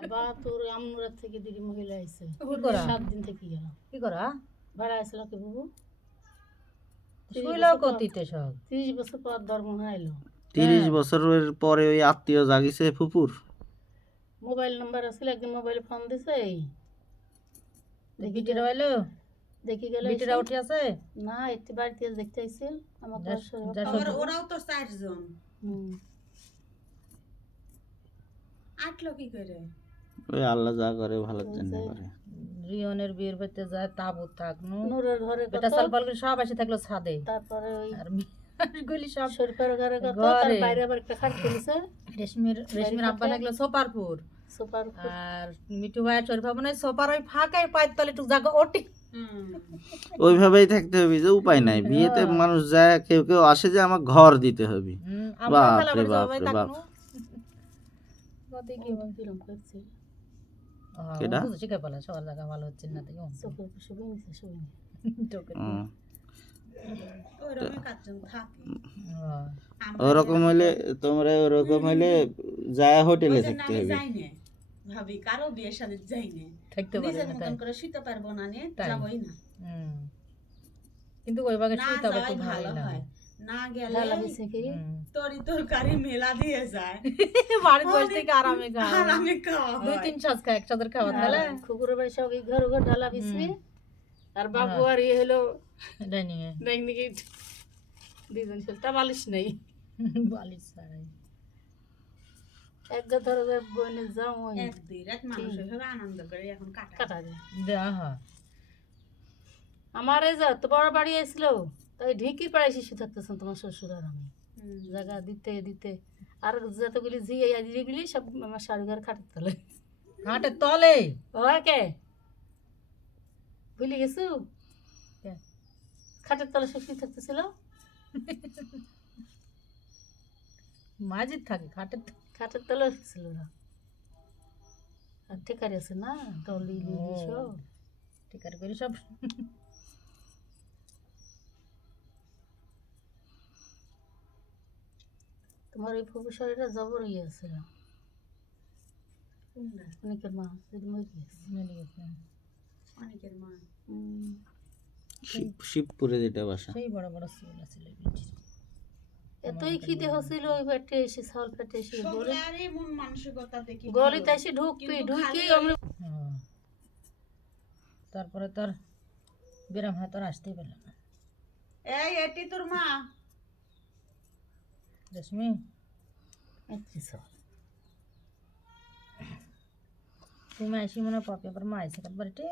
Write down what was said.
আবার তোর আমরা থেকে দিদি মহিলা আইছে। কি করা? সাত দিন থেকে গেল। কি করা? ভাড়া আসলো কি বাবু? শুইলেও কতিতে সব। তিরিশ বছর পর ধর্ম আইলো তিরিশ বছরের পরে ওই আত্মীয় জাগিছে ফুপুর? মোবাইল নাম্বার আসলে একদিন মোবাইলে ফোন দিছে এই। দেখি বিটিরা হইল দেখি গেল বিটিরা উঠে আছে? না একটি বাড়িতে দেখতে আইছিল আমার ওরাও তো চারজন। হুম। আটলো কি করে? ওই আল্লাহ যা করে ভালোর জন্য করে। রিয়নের বিয়ের বাড়িতে যায় নূরের ঘরে বেটা সালপাল করে সব আসে থাকল ছাদে। তারপরে ওই আর গুলি সব ঘরে কত? তার বাইরে আবার একটা খাট খুলেছে। রেশমির রেশমির আব্বা থাকল সোপারপুর। সুপার আর মিঠু ভাইয়ের শরীফা মনে সোপার ওই ফাঁকায় পায়ের তলে একটু জায়গা ওটি ওইভাবেই থাকতে হবে যে উপায় নাই। বিয়েতে মানুষ যায় কেউ কেউ আসে যে আমার ঘর দিতে হবে। হুম, আমরা বাপ কেডা? শিখে পেলা সবার জায়গা ভালো হচ্ছে না দেখো চোখের সবই নিছে সবই নিছে। ওরকম হইলে তোমরা ওরকম হইলে যায় হোটেলে থাকতে হবে। ভাবি। কারও বিয়ের সাথে যাই না। থাকতে পারে নিজের না মতন তাই। করে শুতে পারব না নিয়ে তাই। যাবই না। কিন্তু ওই না হবে যাওয়াই একটু ভালো হয়। না গেলে তরি তরকারি মেলা দিয়ে যায়। বাড়ির বসে থেকে আরামে খাওয়া আর আমি খাওয়া দুই তিন সাজ খায় একসাথে খাওয়া তাহলে কুকুরের বাড়ি সব ঘর ঘর ঢালা বিছবি আর বাবু আর ইয়ে হলো ডাইনিং এ ডাইনিং এ দুইজন ছিল। তা বালিশ নেই। বালিশ ছাড়াই। এক ধরো যে বইনে যাও এক দুই রাত মানুষ আনন্দ করে এখন কাটা কাটা দেওয়া হয়। আমার এই যা তো বড় বাড়ি আসছিল তাই ঢিকি পাড়াই শিশু থাকতেছেন তোমার শ্বশুর আর আমি। হুম। জায়গা দিতে দিতে। আর যতগুলি ঝি যেগুলি সব আমার শাড়ি ঘর খাটের তলে। খাটের তলে? ওকে ভুলে গেছু? খাটের তলে সব কি থাকতেছিল? মাঝির থাকে খাটের খাটের তলে ছিল ওরা আর ঠেকারি আছে না? টলি সব। ঠিক আছে করে সব। তোমার ওই ফুপু শরীরটা জবর ইয়ে আছে অনেকের মা মরে গেছে অনেকের মা। শিবপুরে যেটা বাসা। সেই বড় বড় চুল আছে এতই খিদে হচ্ছিল ওই পেটে এসে পেটে এসে গলি সবারই মন মানসিকতা দেখি গলিতে এসে ঢুকবি কিন্তু ঢুকি আমরা। তারপরে তোর বিরাম হয় তোর আসতেই পারল না। এই এটি তোর মা। রেশমি একটি চাউল তুমি আইসি মনে পপে আবার মা আইসে কার বাড়িতে